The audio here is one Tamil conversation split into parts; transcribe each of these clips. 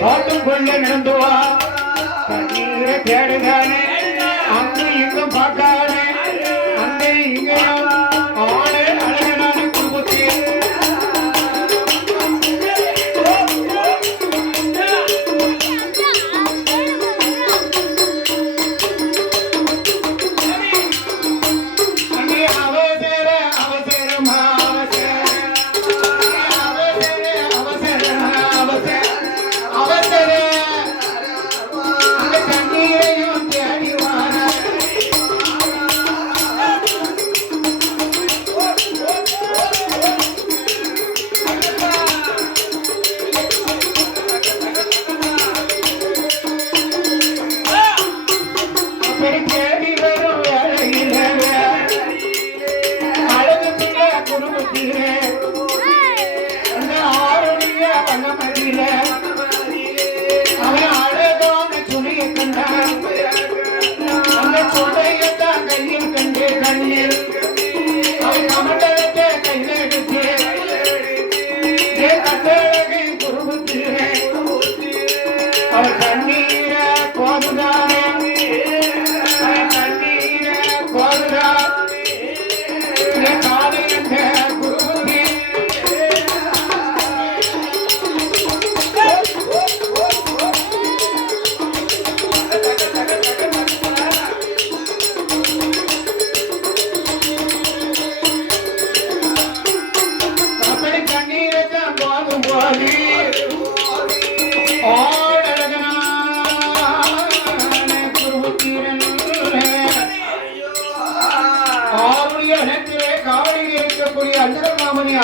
காட்டும் கொள்ள நடந்துவா நீரை தேடுதானே அங்கு இங்கும் பார்க்காதே அங்கே இங்கேயும் ஆளே அழகனான குடும்பத்தில்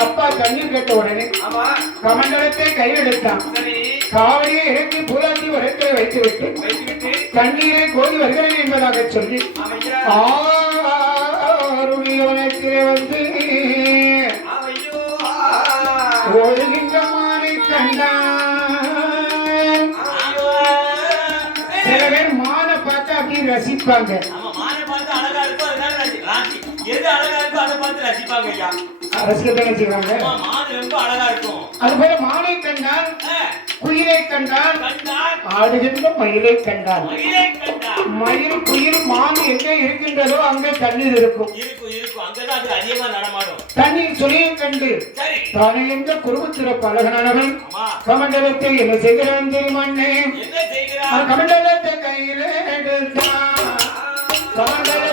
அப்பா தண்ணீர் கேட்ட உடனே கமண்டலத்தை கையெடுத்தான். காவலியை இறக்கி பூலாத்தி உரத்தை வைத்துவிட்டு தண்ணீரை கோரி வருகிறேன் என்பதாக சொல்லி ஆருடையவனத்திலே வந்து ஒழுகின்ற மானை கண்டான். சில பேர் மானை பார்த்து அப்படி ரசிப்பாங்க. அதுபோல மானை கண்டால் குயிலை கண்டால் ஆடுகின்ற மயிலை கண்டால் மயில் குயில் மான் எங்கே இருக்கின்றதோ அங்கே தண்ணீர் இருக்கும். தண்ணீர் சுழியை கண்டு தானே என்ற குடும்பத்திற பழகனவன் கமண்டலத்தை என்ன செய்கிறான் தெரியுமாண்ணே? கமண்டலத்தை கையில் எடுத்தான். கமண்டல